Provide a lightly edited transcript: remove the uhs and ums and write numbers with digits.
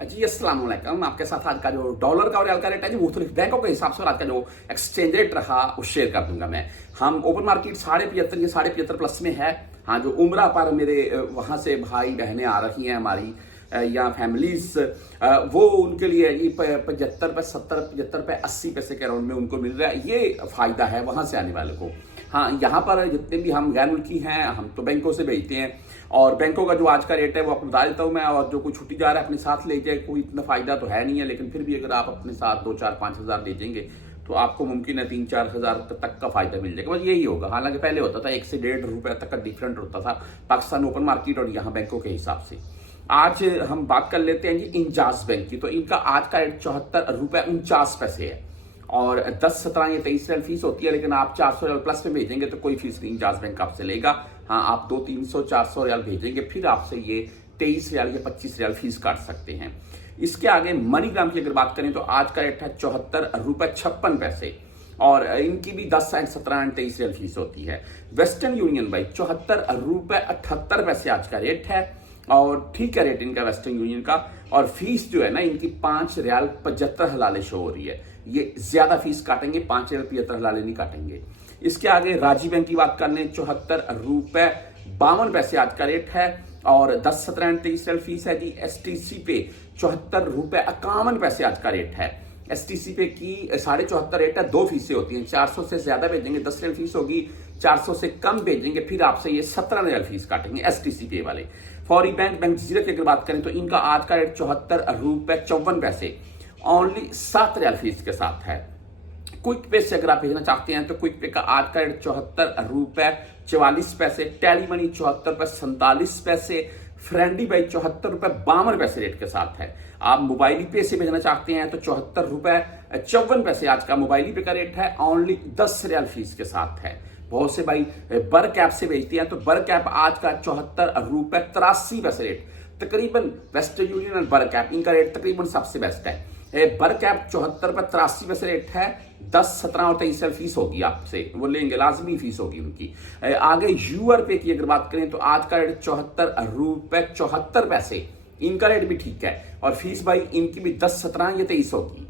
जी अस्सलाम वालेकुम। आपके साथ आज का जो डॉलर का और रियाल का रेट है जी मुख्तलिफ बैंकों के हिसाब से और आज का जो एक्सचेंज रेट रहा वो शेयर कर दूंगा मैं। हम ओपन मार्केट 75.5 या 75.5 प्लस में है। हाँ, जो उम्रा पर मेरे वहां से भाई बहनें आ रही हैं हमारी या फैमिलीज, वो उनके लिए जी 75 पे 70 75 पे 80 पैसे के अराउंड में उनको मिल रहा है। ये फायदा है वहां से आने वाले को। हाँ, यहाँ पर जितने भी हम गैर मुल्की हैं हम तो बैंकों से भेजते हैं और बैंकों का जो आज का रेट है वो आपको बता देता हूँ मैं। और जो कोई छुट्टी जा रहा है अपने साथ ले जाए, कोई इतना फायदा तो है नहीं है, लेकिन फिर भी अगर आप अपने साथ 2 4 5 हज़ार ले जाएंगे तो आपको मुमकिन है 3 4 हज़ार तक का फायदा मिल जाएगा। बस यही होगा। हालांकि पहले होता था 1 से 1.5 रुपए तक का डिफरेंट होता था पाकिस्तान ओपन मार्केट और यहाँ बैंकों के हिसाब से। आज हम बात कर लेते हैं जी इंजाज बैंक की। तो इनका आज का रेट 74 रुपए 49 पैसे है और 10 17 या 23 रियाल फीस होती है, लेकिन आप 400 रियाल प्लस में भेजेंगे तो कोई फीस नहीं इंजाज बैंक आपसे लेगा। हाँ, आप 200 300 400 रियाल भेजेंगे फिर आपसे ये 23 रियाल या 25 रियाल फीस काट सकते हैं। इसके आगे मनीग्राम की अगर बात करें तो आज का रेट है 74 रुपए 56 पैसे और इनकी भी 10 एंड 17 एंड 23 रियाल फीस होती है। वेस्टर्न यूनियन भाई 74 रुपए 78 पैसे आज का रेट है और ठीक है रेट इनका वेस्टर्न यूनियन का। और फीस जो है ना इनकी 5 रियाल 75 हलाले शो हो रही है। ये ज्यादा फीस काटेंगे, 5 रियाल 75 हलाले नहीं काटेंगे। इसके आगे राजी बैंक की बात कर लें 74 रुपए 52 पैसे आज का रेट है और 10 17 एंड 23 रियाल फीस है जी। STC पे 74 रुपए 51 पैसे आज का रेट है। STC पे की 74.5 रेट है, 2 फीसें होती हैं। 400 से ज्यादा भेजेंगे 10 रियाल फीस होगी, 400 से कम भेजेंगे फिर आपसे ये 17 रियाल फीस काटेंगे STC पे वाले। फौरी बैंक जजीरा की अगर बात करें तो इनका आज का रेट 74 रुपए 54 पैसे ओनली 7 रियाल फीस के साथ है। क्विक पे से अगर आप भेजना चाहते हैं तो क्विक पे का आज का रेट 74 रुपए 44 पैसे, टेली मनी 74 रुपए 47 पैसे, फ्रेंडी बाई 74 रुपए 52 पैसे रेट के साथ है। आप मोबाइल पे से भेजना चाहते हैं तो 74 रुपए 54 पैसे आज का मोबाइल पे का रेट है, ओनली 10 रियाल फीस के साथ है। बहुत से भाई बर कैप से भेजते हैं तो बर कैप आज का 74 रुपए 83 पैसे रेट। तकरीबन वेस्टर्न यूनियन और बर कैप इनका रेट तकरीबन सबसे बेस्ट है। बर कैप 74 रुपए 83 पैसे रेट है, 10 17 और 23 फीस होगी आपसे, वो लेंगे लाजमी फीस होगी उनकी। आगे यूआर पे की अगर बात करें तो आज का रेट 74 रुपए 74 पैसे, इनका रेट भी ठीक है और फीस भाई इनकी भी 10 17 या 23 होगी।